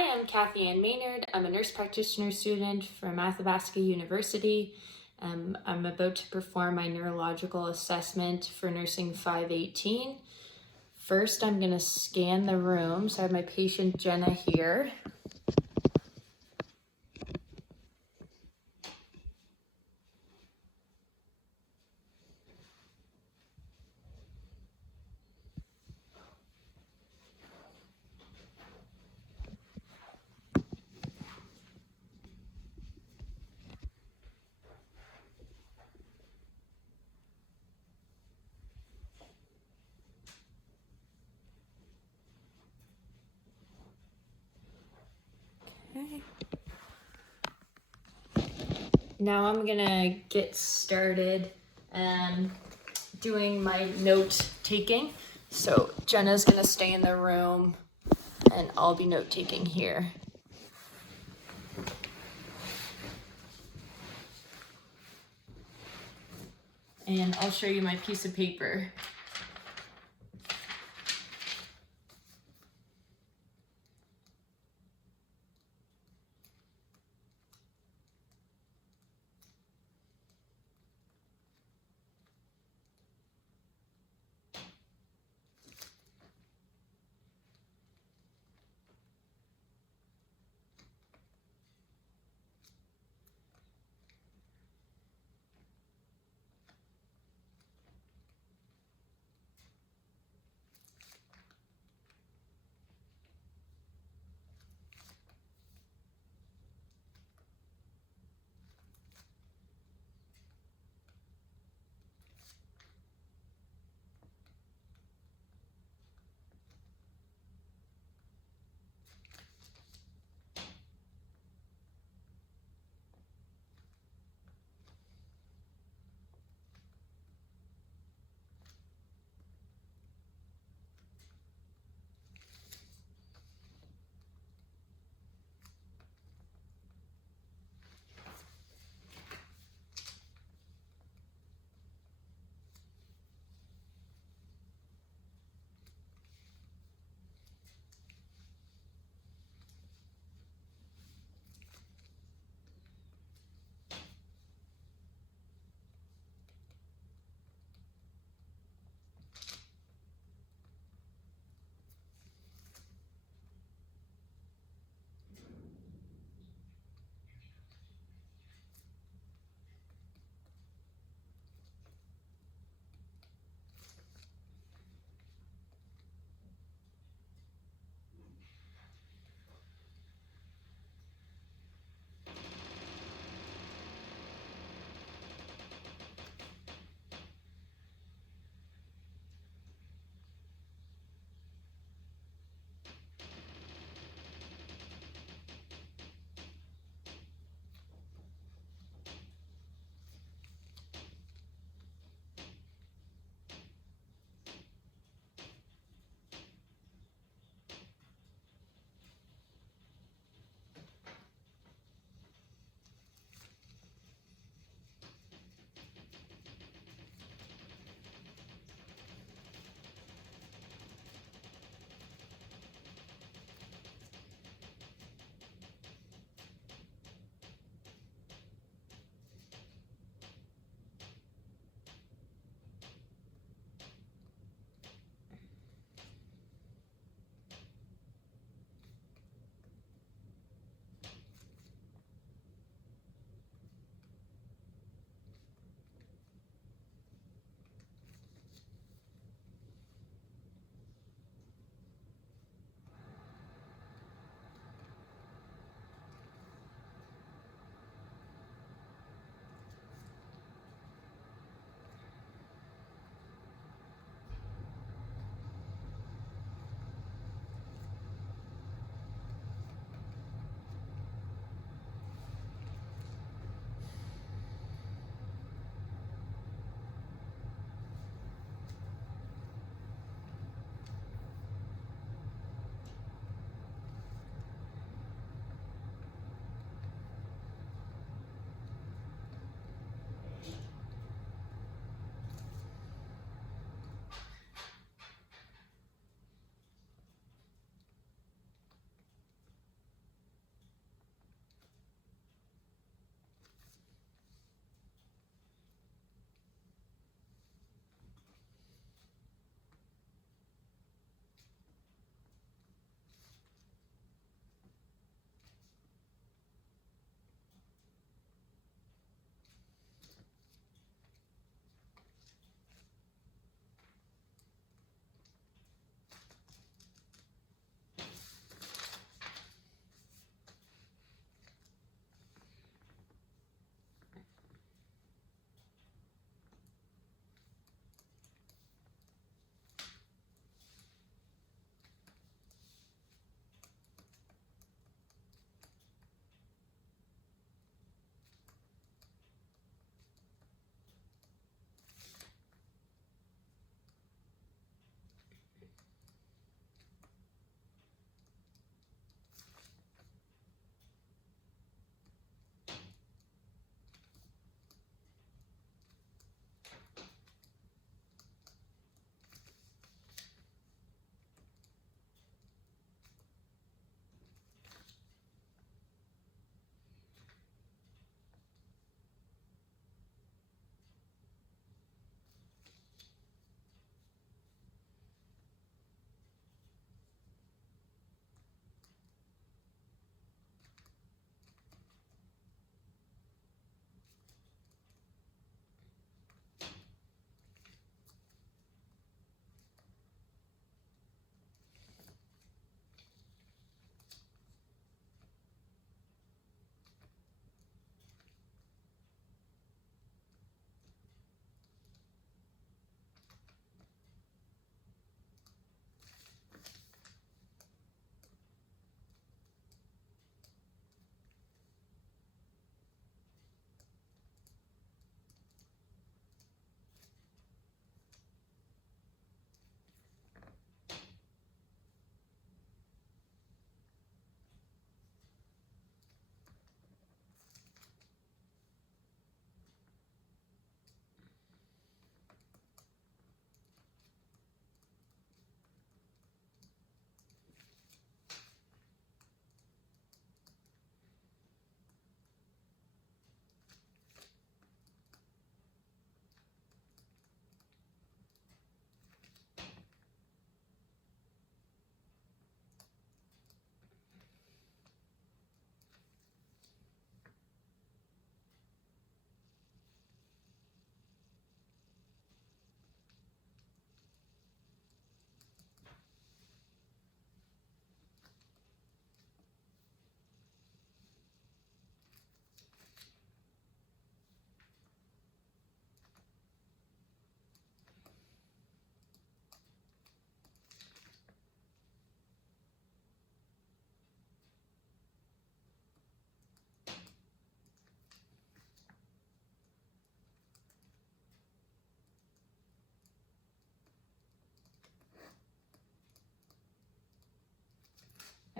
Hi, I'm Kathy Ann Maynard. I'm a nurse practitioner student from Athabasca University. I'm about to perform my neurological assessment for nursing 518. First, I'm going to scan the room. So I have my patient Jenna here. Okay. Now I'm gonna get started doing my note taking. So Jenna's gonna stay in the room and I'll be note taking here. And I'll show you my piece of paper.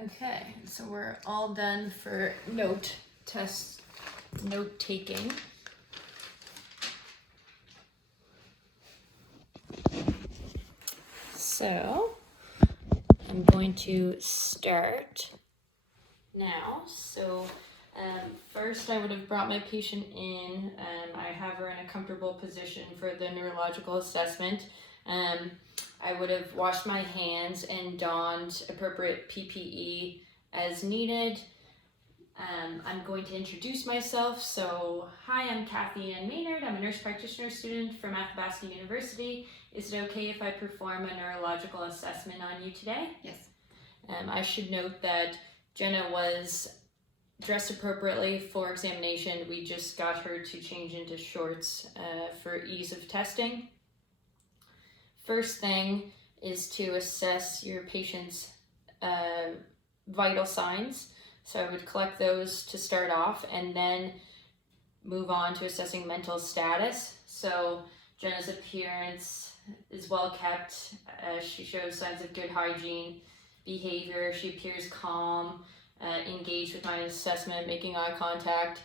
Okay, so we're all done for note taking. So I'm going to start now. So first I would have brought my patient in. I have her in a comfortable position for the neurological assessment. I would have washed my hands and donned appropriate PPE as needed. I'm going to introduce myself. So, hi, I'm Kathy Ann Maynard. I'm a nurse practitioner student from Athabasca University. Is it okay if I perform a neurological assessment on you today? Yes. I should note that Jenna was dressed appropriately for examination. We just got her to change into shorts for ease of testing. First thing is to assess your patient's vital signs. So I would collect those to start off and then move on to assessing mental status. So Jenna's appearance is well kept. She shows signs of good hygiene behavior. She appears calm, engaged with my assessment, making eye contact,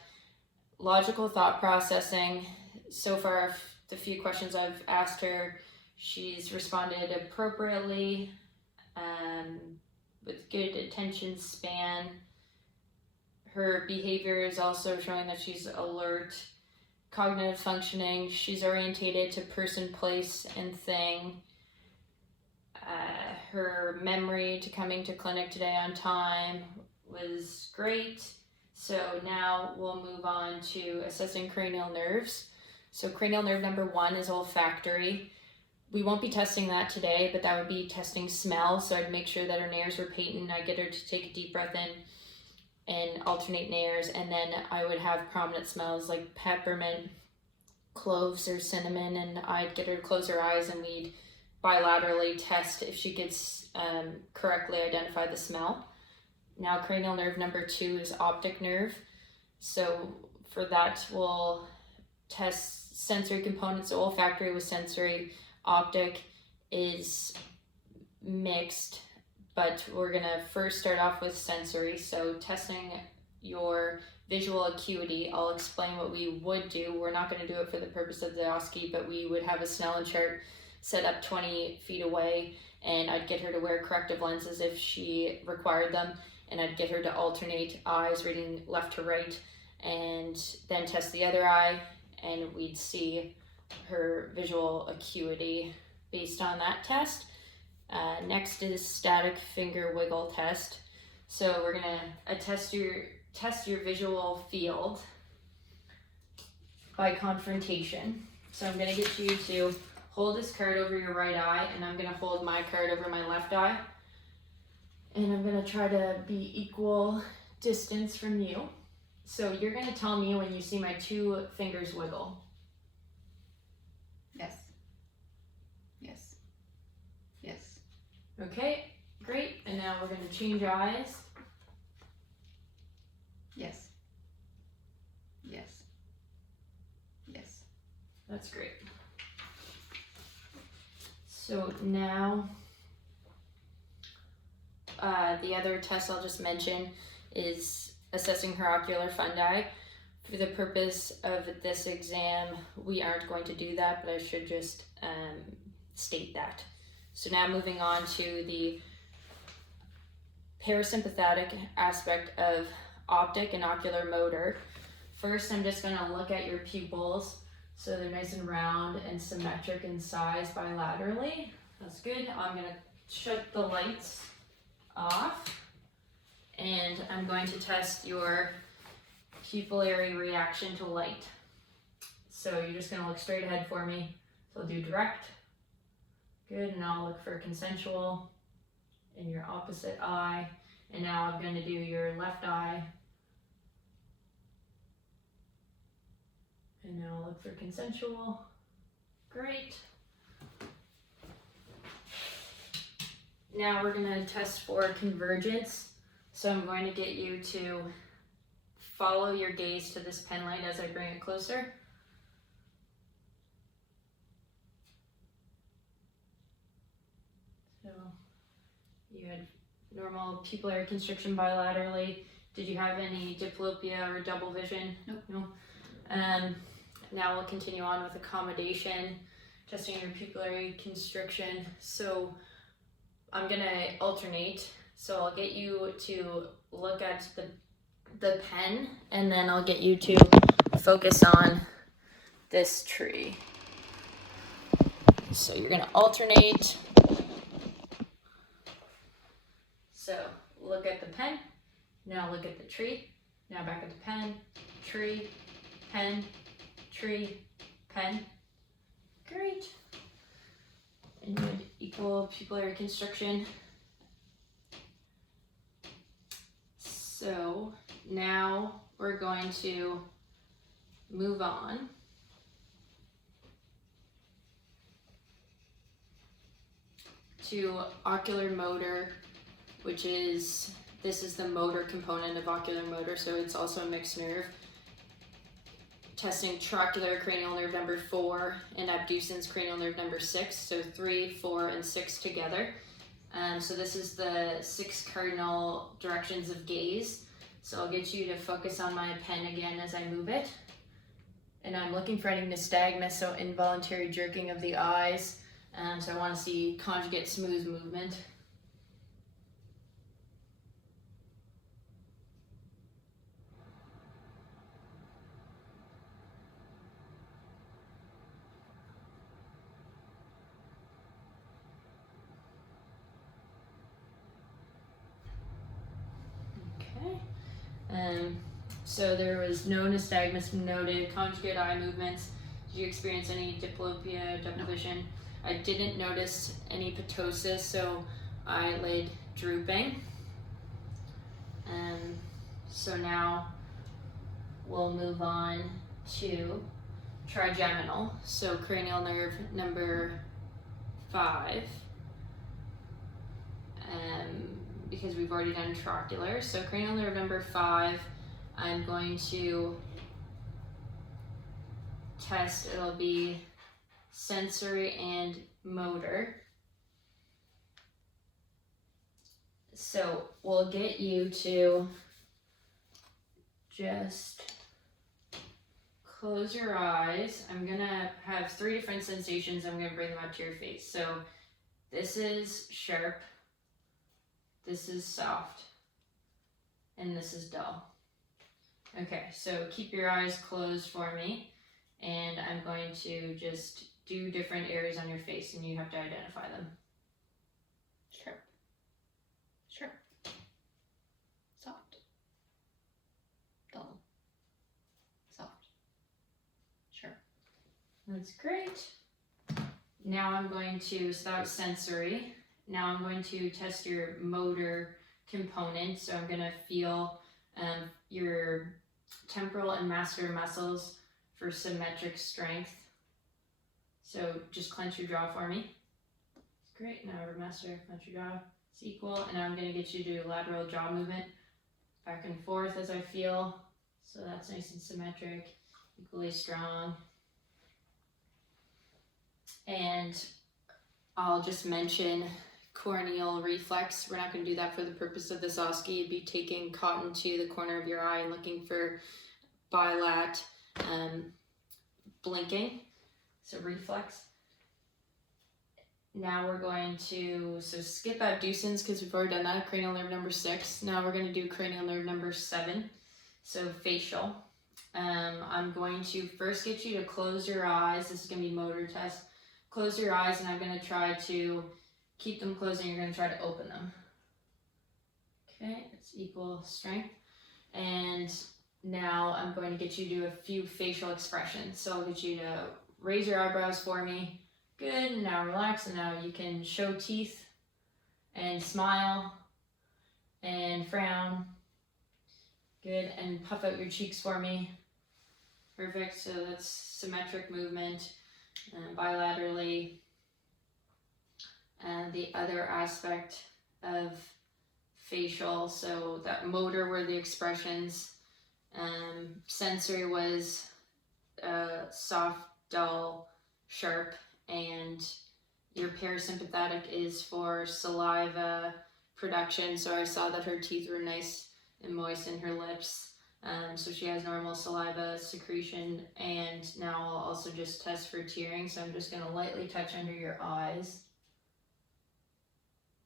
logical thought processing. So far, the few questions I've asked her, she's responded appropriately, with good attention span. Her behavior is also showing that she's alert, cognitive functioning. She's orientated to person, place, and thing. Her memory to coming to clinic today on time was great. So now we'll move on to assessing cranial nerves. So cranial nerve number 1 is olfactory. We won't be testing that today, but that would be testing smell. So I'd make sure that her nares were patent. I'd get her to take a deep breath in and alternate nares, and then I would have prominent smells like peppermint, cloves, or cinnamon, and I'd get her to close her eyes and we'd bilaterally test if she could correctly identify the smell. Now cranial nerve number 2 is optic nerve. So for that we'll test sensory components. So olfactory with sensory, optic is mixed, but we're gonna first start off with sensory. So testing your visual acuity, I'll explain what we would do. We're not gonna do it for the purpose of the OSCE, but we would have a Snellen chart set up 20 feet away, and I'd get her to wear corrective lenses if she required them, and I'd get her to alternate eyes, reading left to right, and then test the other eye, and we'd see her visual acuity based on that test. Next is static finger wiggle test. So we're gonna test your visual field by confrontation. So I'm gonna get you to hold this card over your right eye, and I'm gonna hold my card over my left eye. And I'm gonna try to be equal distance from you. So you're gonna tell me when you see my 2 fingers wiggle. Yes. Yes. Yes. Okay, great. And now we're gonna change eyes. Yes. Yes. Yes. That's great. So now, the other test I'll just mention is assessing her ocular fundi. For the purpose of this exam, we aren't going to do that, but I should just state that. So now moving on to the parasympathetic aspect of optic and ocular motor. First, I'm just going to look at your pupils. So they're nice and round and symmetric in size bilaterally. That's good. I'm going to shut the lights off, and I'm going to test your pupillary reaction to light. So you're just going to look straight ahead for me. So I'll do direct. Good. And I'll look for consensual in your opposite eye. And now I'm going to do your left eye. And now I'll look for consensual. Great. Now we're going to test for convergence. So I'm going to get you to follow your gaze to this pen light as I bring it closer. So you had normal pupillary constriction bilaterally. Did you have any diplopia or double vision? Nope. No. Now we'll continue on with accommodation, testing your pupillary constriction. So I'm gonna alternate. So I'll get you to look at the pen, and then I'll get you to focus on this tree. So you're gonna alternate. So look at the pen, now look at the tree, now back at the pen, tree, pen, tree, pen. Great. And you had equal pupillary constriction. So now we're going to move on to ocular motor, which is, this is the motor component of ocular motor, so it's also a mixed nerve. Testing trochlear cranial nerve number 4 and abducens cranial nerve number 6, so 3, 4, and 6 together. So this is the 6 cardinal directions of gaze. So I'll get you to focus on my pen again as I move it. And I'm looking for any nystagmus, so involuntary jerking of the eyes. So I want to see conjugate smooth movement. Okay. So there was no nystagmus noted, conjugate eye movements. Did you experience any diplopia, double vision? I didn't notice any ptosis, so eyelid drooping. So now we'll move on to trigeminal. So cranial nerve number 5. Because we've already done trochlear. So cranial nerve number 5, I'm going to test, it'll be sensory and motor. So we'll get you to just close your eyes. I'm gonna have 3 different sensations. I'm gonna bring them up to your face. So this is sharp, this is soft, and this is dull. Okay, so keep your eyes closed for me, and I'm going to just do different areas on your face, and you have to identify them. Sharp. Sharp. Soft. Dull. Soft. Sharp. That's great. Now I'm going to, so that was sensory. Now I'm going to test your motor component. So I'm gonna feel your temporal and masseter muscles for symmetric strength. So just clench your jaw for me. Great, now over masseter, clench your jaw, it's equal. And now I'm gonna get you to do lateral jaw movement, back and forth as I feel. So that's nice and symmetric, equally strong. And I'll just mention corneal reflex. We're not going to do that for the purpose of this OSCE. You'd be taking cotton to the corner of your eye and looking for bilat blinking, so reflex. Now we're going to, so skip abducens because we've already done that, cranial nerve number 6. Now we're going to do cranial nerve number 7, so facial. I'm going to first get you to close your eyes. This is going to be motor test. Close your eyes, and I'm going to try to keep them closed, and you're going to try to open them. Okay, it's equal strength. And now I'm going to get you to do a few facial expressions. So I'll get you to raise your eyebrows for me. Good, now relax, and now you can show teeth and smile and frown. Good, and puff out your cheeks for me. Perfect, so that's symmetric movement. Bilaterally. And the other aspect of facial, so that motor were the expressions. Sensory was soft, dull, sharp, and your parasympathetic is for saliva, production. So I saw that her teeth were nice and moist in her lips. So she has normal saliva secretion, and now I'll also just test for tearing. So I'm just going to lightly touch under your eyes.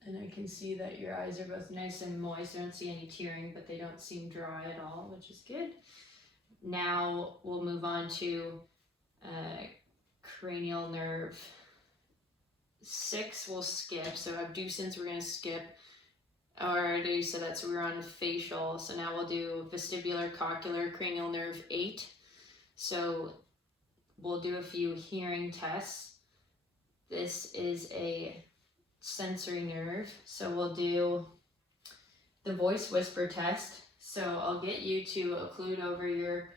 And I can see that your eyes are both nice and moist. I don't see any tearing, but they don't seem dry at all, which is good. Now we'll move on to cranial nerve 6. We'll skip. So abducens we're going to skip. Already, so that's we're on facial. So now we'll do vestibular, cochlear, cranial nerve 8. So we'll do a few hearing tests. This is a sensory nerve. So we'll do the voice whisper test. So I'll get you to occlude over your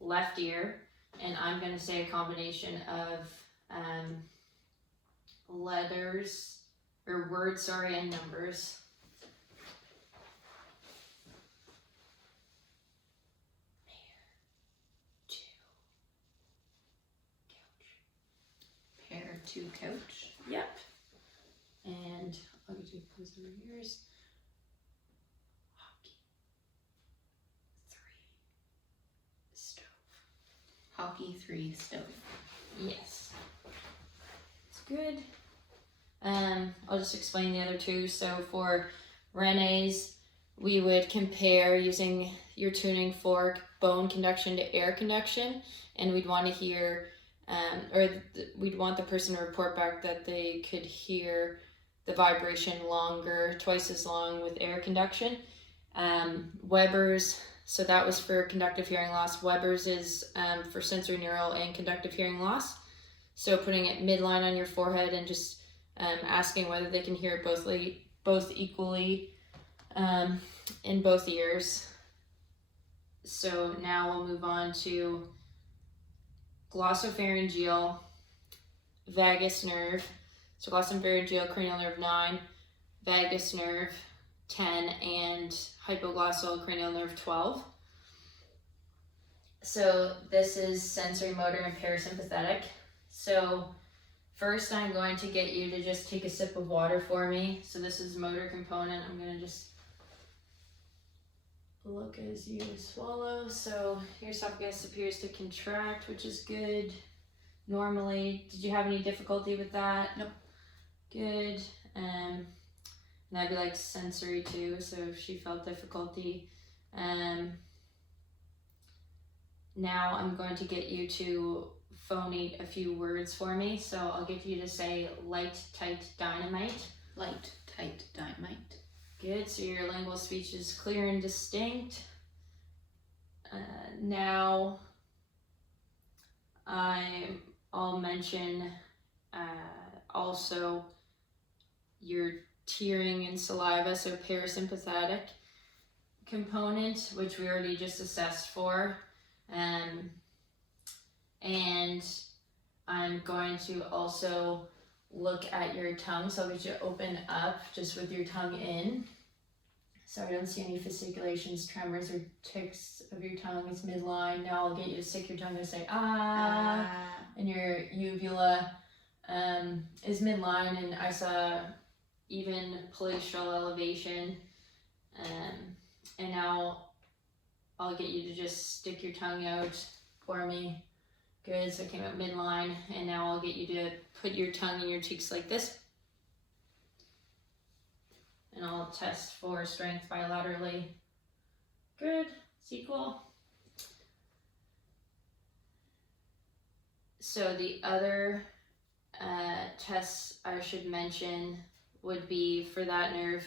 left ear, and I'm going to say a combination of letters or words, and numbers. Pair to couch. Yep. And I'll get you to close your ears. Hockey 3 stove. Hockey 3 stove. Yes. It's good. I'll just explain the other two. So for Renee's, we would compare using your tuning fork bone conduction to air conduction, and we'd want to hear, we'd want the person to report back that they could hear the vibration longer, twice as long with air conduction. Weber's, so that was for conductive hearing loss. Weber's is for sensory neural and conductive hearing loss. So putting it midline on your forehead and just asking whether they can hear it both equally in both ears. So now we'll move on to glossopharyngeal vagus nerve. So glossopharyngeal cranial nerve 9, vagus nerve 10, and hypoglossal cranial nerve 12. So this is sensory motor and parasympathetic. So first I'm going to get you to just take a sip of water for me. So this is motor component. I'm going to just look as you swallow. So your esophagus appears to contract, which is good. Normally, did you have any difficulty with that? Nope. Good. And that'd be like sensory too, so if she felt difficulty. Now I'm going to get you to phonate a few words for me. So I'll get you to say light, tight, dynamite. Light, tight, dynamite. Good, so your lingual speech is clear and distinct. Now I'll mention also your tearing and saliva, so parasympathetic component, which we already just assessed for. And I'm going to also look at your tongue, so I'll get you to open up just with your tongue in. So I don't see any fasciculations, tremors, or tics of your tongue. It's midline. Now I'll get you to stick your tongue and say ah, and your uvula is midline, and I saw even palatial elevation. And now I'll get you to just stick your tongue out for me. Good, so it came out midline, and now I'll get you to put your tongue in your cheeks like this. And I'll test for strength bilaterally. Good, it's equal. So the other tests I should mention would be for that nerve,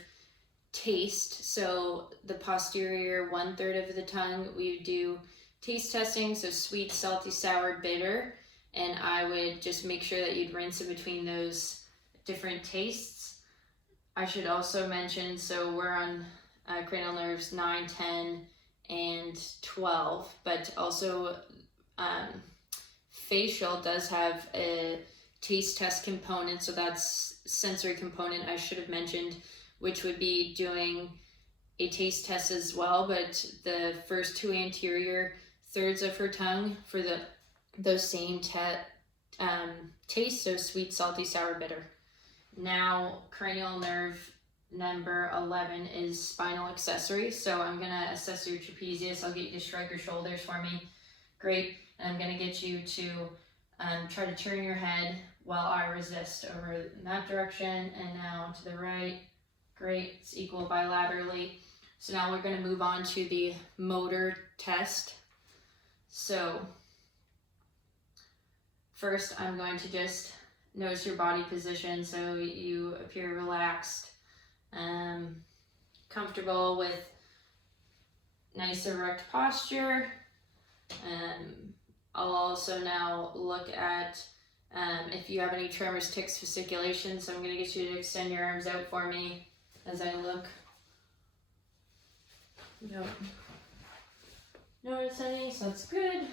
taste. So the posterior 1/3 of the tongue, we do taste testing, so sweet, salty, sour, bitter, and I would just make sure that you'd rinse in between those different tastes. I should also mention, so we're on cranial nerves 9, 10, and 12, but also facial does have a taste test component, so that's sensory component I should have mentioned, which would be doing a taste test as well, but the first 2 anterior thirds of her tongue for those same taste, so sweet, salty, sour, bitter. Now cranial nerve number 11 is spinal accessories. So I'm gonna assess your trapezius. I'll get you to shrug your shoulders for me. Great. And I'm gonna get you to try to turn your head while I resist over in that direction and now to the right. Great. It's equal bilaterally. So now we're gonna move on to the motor test. So first I'm going to just notice your body position so you appear relaxed, comfortable with nice erect posture. I'll also now look at if you have any tremors, tics, fasciculation. So I'm going to get you to extend your arms out for me as I look. Don't notice any, so that's good.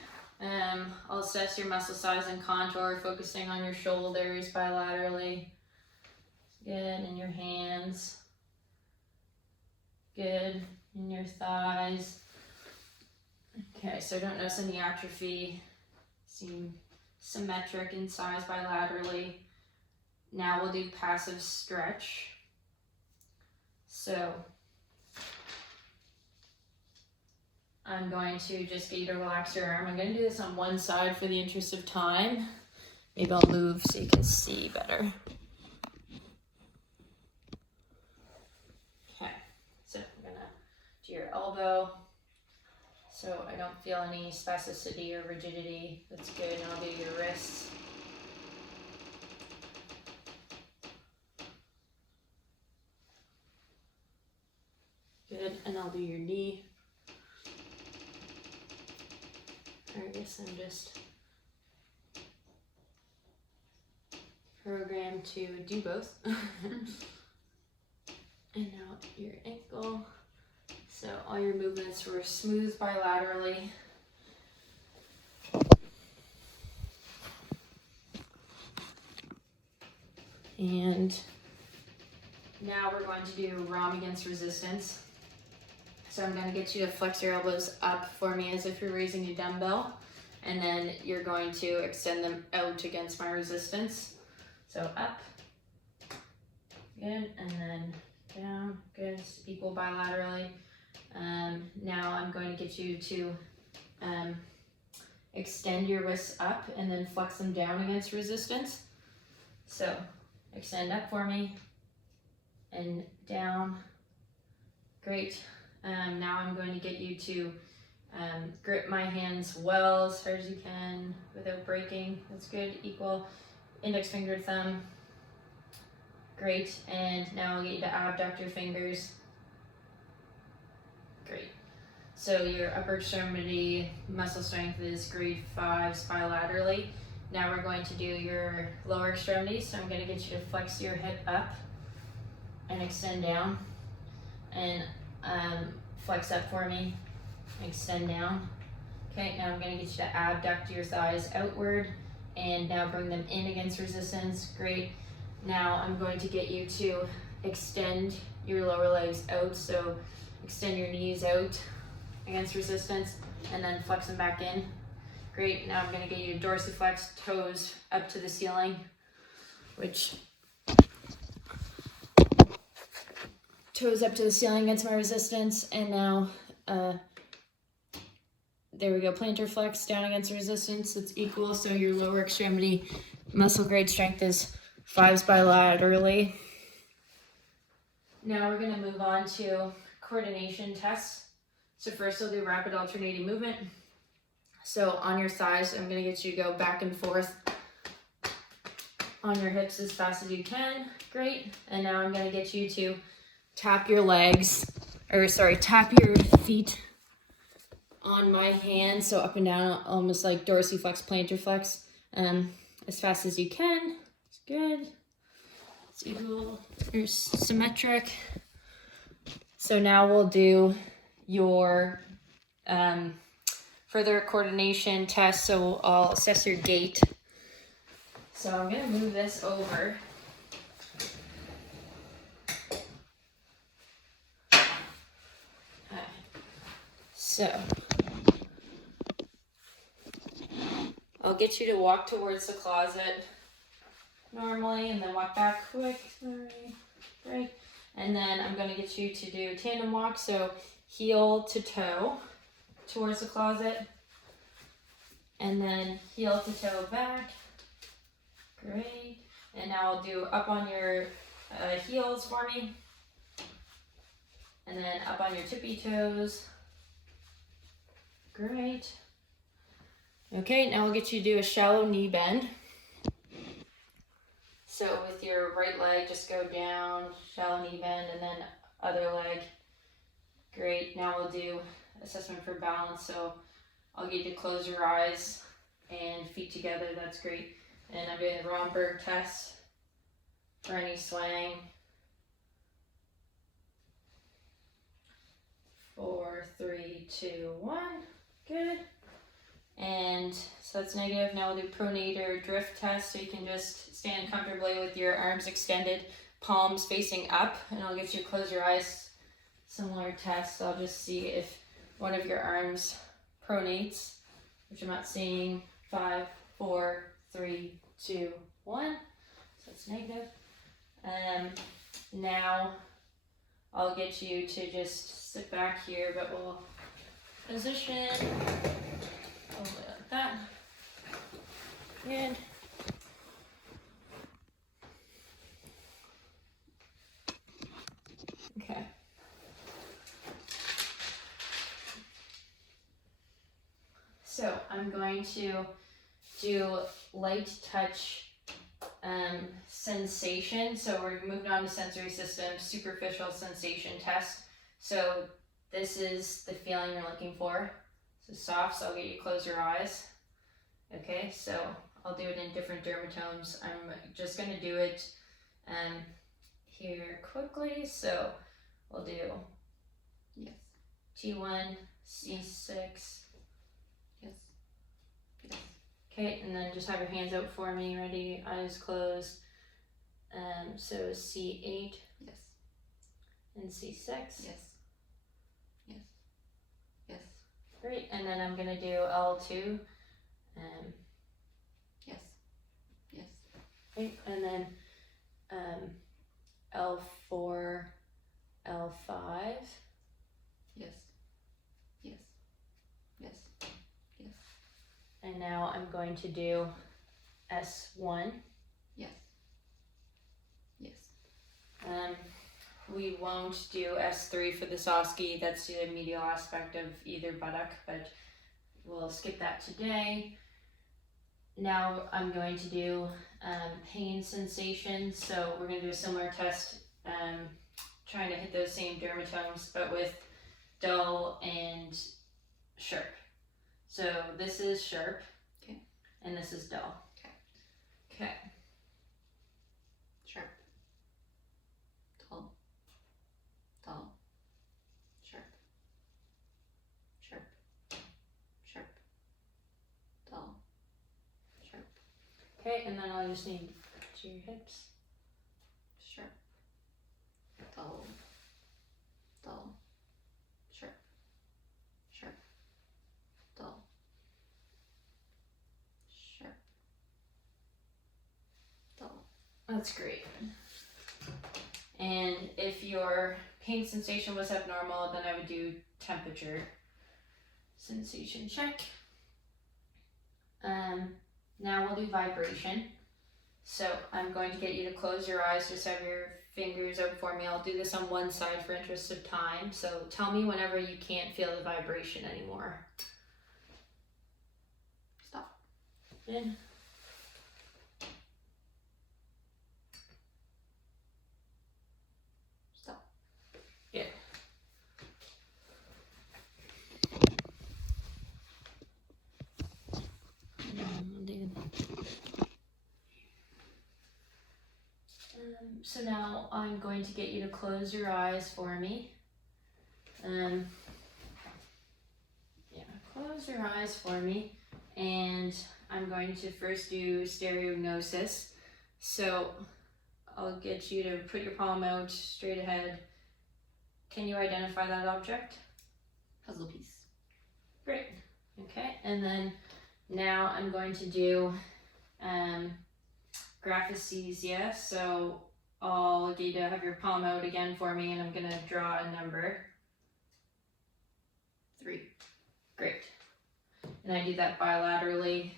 I'll assess your muscle size and contour, focusing on your shoulders bilaterally. Good, and your hands. Good, and your thighs. Okay, so don't notice any atrophy. Seem symmetric in size bilaterally. Now we'll do passive stretch. So I'm going to just get you to relax your arm. I'm going to do this on one side for the interest of time. Maybe I'll move so you can see better. Okay, so I'm going to do your elbow. So I don't feel any spasticity or rigidity. That's good. And I'll do your wrists. Good. And I'll do your knee. I guess I'm just programmed to do both. And now your ankle. So all your movements were smooth bilaterally. And now we're going to do ROM against resistance. So I'm going to get you to flex your elbows up for me as if you're raising a dumbbell. And then you're going to extend them out against my resistance. So up. Good. And then down. Good. Equal bilaterally. Now I'm going to get you to extend your wrists up and then flex them down against resistance. So extend up for me and down. Great. Now I'm going to get you to grip my hands well as hard as you can without breaking. That's good. Equal. Index finger, thumb. Great. And now I'll get you to abduct your fingers. Great. So your upper extremity muscle strength is grade 5 bilaterally. Now we're going to do your lower extremity. So I'm going to get you to flex your hip up and extend down. And flex up for me, extend down. Okay, now I'm going to get you to abduct your thighs outward and now bring them in against resistance. Great. Now I'm going to get you to extend your lower legs out. So extend your knees out against resistance and then flex them back in. Great. Now I'm going to get you to dorsiflex, toes up to the ceiling, which toes up to the ceiling against my resistance. And now, there we go, plantar flex down against resistance. It's equal. So your lower extremity muscle grade strength is 5s bilaterally. Now we're going to move on to coordination tests. So first we'll do rapid alternating movement. So on your thighs, I'm going to get you to go back and forth on your hips as fast as you can. Great. And now I'm going to get you to tap your feet on my hands. So up and down, almost like dorsiflex, plantar flex, as fast as you can. It's good. It's equal, you're symmetric. So now we'll do your further coordination test. So I'll assess your gait. So I'm going to move this over. So I'll get you to walk towards the closet normally and then walk back quick. Sorry. Great. And then I'm going to get you to do tandem walk, so heel to toe towards the closet. And then heel to toe back. Great. And now I'll do up on your heels for me. And then up on your tippy toes. Great. Okay, now I'll get you to do a shallow knee bend. So with your right leg, just go down, shallow knee bend, and then other leg. Great. Now we'll do assessment for balance. So I'll get you to close your eyes and feet together. That's great. And I'm doing the Romberg test for any swaying. 4, 3, 2, 1. Good. And so that's negative. Now we'll do pronator drift test. So you can just stand comfortably with your arms extended, palms facing up, and I'll get you to close your eyes. Similar test. I'll just see if one of your arms pronates, which I'm not seeing. 5, 4, 3, 2, 1. So it's negative. Now I'll get you to just sit back here, but we'll position. Like that. Good. Okay. So I'm going to do light touch sensation. So we're moving on to sensory system, superficial sensation test. So this is the feeling you're looking for. So soft, so I'll get you to close your eyes. Okay, so I'll do it in different dermatomes. I'm just going to do it here quickly. So we'll do Yes. T1, C6. Yes. Yes. Okay, and then just have your hands out for me. Ready? Eyes closed. So C8. Yes. And C6. Yes. Yes. Yes. Great, and then I'm gonna do L2. Yes. Yes. Great, and then L4, L5. Yes. Yes. Yes. Yes. And now I'm going to do S1. Yes. Yes. We won't do S3 for the OSCE. That's the medial aspect of either buttock, but we'll skip that today. Now I'm going to do pain sensation. So we're going to do a similar test, trying to hit those same dermatomes, but with dull and sharp. So this is sharp. Okay. And this is dull. Okay. Okay. Sharp. Dull. Dull. Sharp. Sharp. Sharp. Dull. Sharp. Okay, and then I'll just need to your hips. Sharp. Dull. Dull. Sharp. Sharp. Dull. Sharp. Dull. That's great. And if your pain sensation was abnormal, then I would do temperature sensation check. Now we'll do vibration. So I'm going to get you to close your eyes, just have your fingers out for me. I'll do this on one side for interest of time. So tell me whenever you can't feel the vibration anymore. Stop. In. Stop. Yeah. So now I'm going to get you to close your eyes for me. Close your eyes for me. And I'm going to first do stereognosis. So I'll get you to put your palm out straight ahead. Can you identify that object? Puzzle piece. Great. Okay, and then now I'm going to do graphesthesia. So I'll get you to have your palm out again for me, and I'm gonna draw a number. 3. Great. And I do that bilaterally.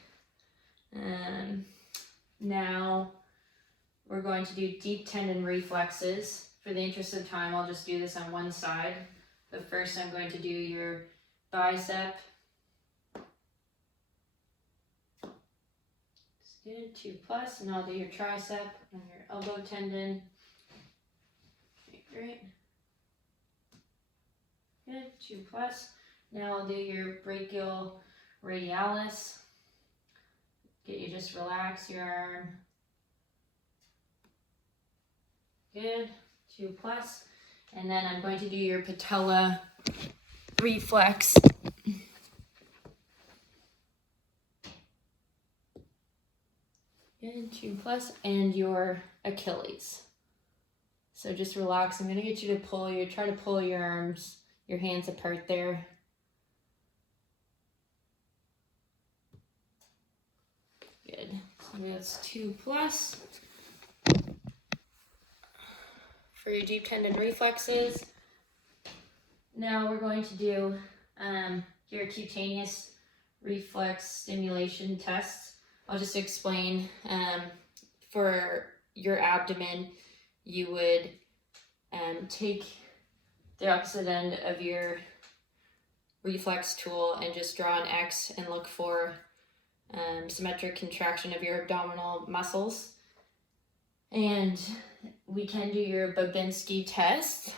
Now we're going to do deep tendon reflexes. For the interest of time, I'll just do this on one side. But first I'm going to do your bicep. That's good, 2+, and I'll do your tricep and your elbow tendon. Okay, great. Good, 2+. Now I'll do your brachial radialis. Get you just relax your arm. Good, 2+. And then I'm going to do your patella reflex. Good, 2+, and your Achilles. So just relax. I'm gonna get you to try to pull your arms, your hands apart there. Good, so that's 2+. For your deep tendon reflexes. Now we're going to do your cutaneous reflex stimulation tests. I'll just explain. For your abdomen, you would take the opposite end of your reflex tool and just draw an X and look for symmetric contraction of your abdominal muscles. And we can do your Babinski test.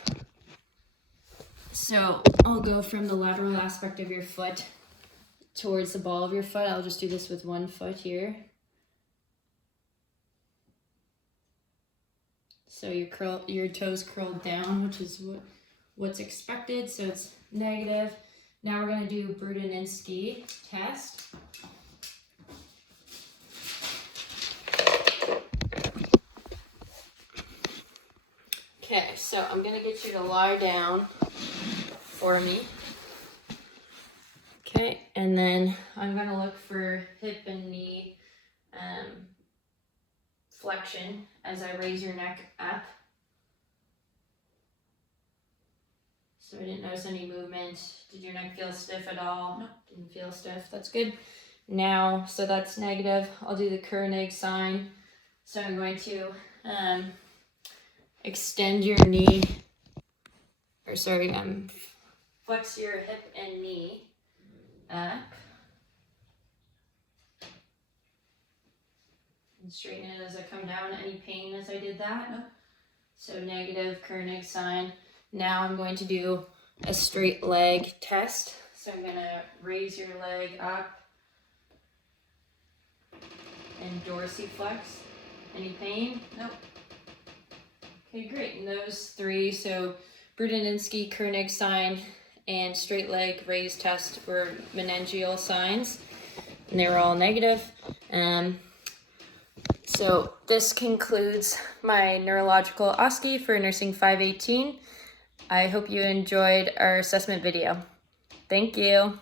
So I'll go from the lateral aspect of your foot towards the ball of your foot. I'll just do this with one foot here. So your toes curled down, which is what's expected. So it's negative. Now we're going to do Brudzinski test. Okay, so I'm gonna get you to lie down for me. Okay, and then I'm gonna look for hip and knee flexion as I raise your neck up. So I didn't notice any movement. Did your neck feel stiff at all? No. Didn't feel stiff, that's good. Now, so that's negative. I'll do the Koenig sign. So I'm going to extend your knee, flex your hip and knee up. And straighten it as I come down. Any pain as I did that? No. So negative Koenig sign. Now I'm going to do a straight leg test. So I'm gonna raise your leg up and dorsiflex. Any pain? Nope. Okay, great. And those three, so Brudzinski, Koenig sign, and straight leg raise test were meningeal signs, and they were all negative. So this concludes my neurological OSCE for Nursing 518. I hope you enjoyed our assessment video. Thank you.